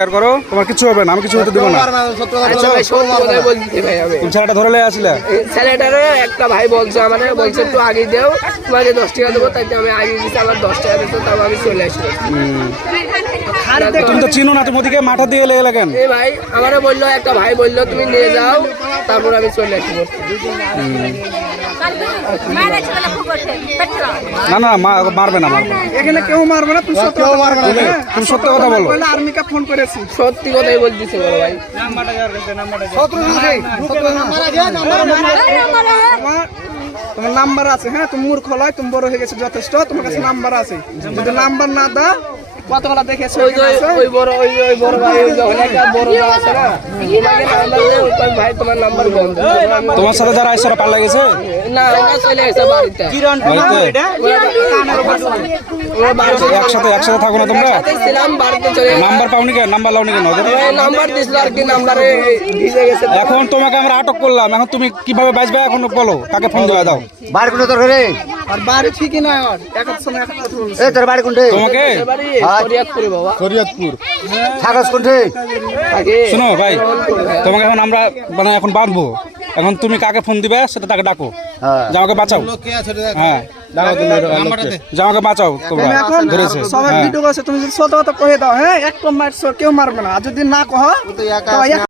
করো, তোমার কিছু হবে না, আমি কিছু হতে দেবো না। তুমি ছেলেটা ধরে লেগে আসলে ছেলেটারও একটা ভাই বলছে আমাদের বলছে একটু আগে দেও, তোমাকে 10 টাকা দেবো, তাই আমি আগে দিচ্ছি, আমার 10 টাকা দিতে, তাও আমি চলে আসবো। তুমি তো চিনো না, তুমি ওদিকে মাথা দিয়ে লেগে লাগেন। এই ভাই আমারও বললো, একটা ভাই বললো তুমি নিয়ে যাও, তারপর আমি চলে আসবো। না না মারবে না, মারবে না, এখানে কেউ মারবে না, তুমি সত্য কথা মারবে না। তুমি সত্য কথা বলো। আর্মিকে ফোন করেছি, সত্যি কথাই বলতেছি বড় ভাই। তোমার নাম্বার আছে, হ্যাঁ তুমি মূর্খ লয়, তুমি বড় হয়ে গেছে যথেষ্ট, তোমার কাছে নাম্বার আছে, যদি নাম্বার না দাও কতগুলা দেখেছো ওই বড় ভাই যখন একটা বড় আছে না, তোমাকে নাম্বার দেয়, ওই ভাই তোমার নাম্বার বন্ধ। তোমার সাথে যারা এসে পাল্লা গেছে না, ওরা চলে গেছে বাড়িতে। একসাথে থাকো না তোমরা? ছিলাম বাড়িতে চলে গেছে। নাম্বার পাওনি কেন, নাম্বার লাউনি কেন? নাম্বার দিছিল আর কি, নাম্বারে ভিজে গেছে। এখন তোমাকে আমরা আটক করলাম, এখন তুমি কিভাবে বাঁচবে এখন বলো, তাকে ফোন দেওয়া দাও। বাড়ি কোনটা তোর ঘরে? আর বাড়ি ঠিকই না, আর এক সময় এক কথা বলছে। এই তোর বাড়ি কোনটা? তোমাকে বাড়ি শরিয়াতপুরে বাবা। শরীয়তপুর। থাকস কোনটা? আগে শোনো ভাই, তোমাকে এখন আমরা মানে এখন বাঁধবো, এখন তুমি কাকে ফোন দিবে সেটা তাকে ডাকো, হ্যাঁ। যে আমাকে বাঁচাও। হ্যাঁ যে আমাকে বাঁচাও, তোমরা তুমি এখন ধরেছে। সবাই হ্যাঁ ভিডিও করছে, তুমি যদি সত্য কথা কয়ে দাও, হ্যাঁ এক মারছো, কেউ মারবে না, আর যদি না কহ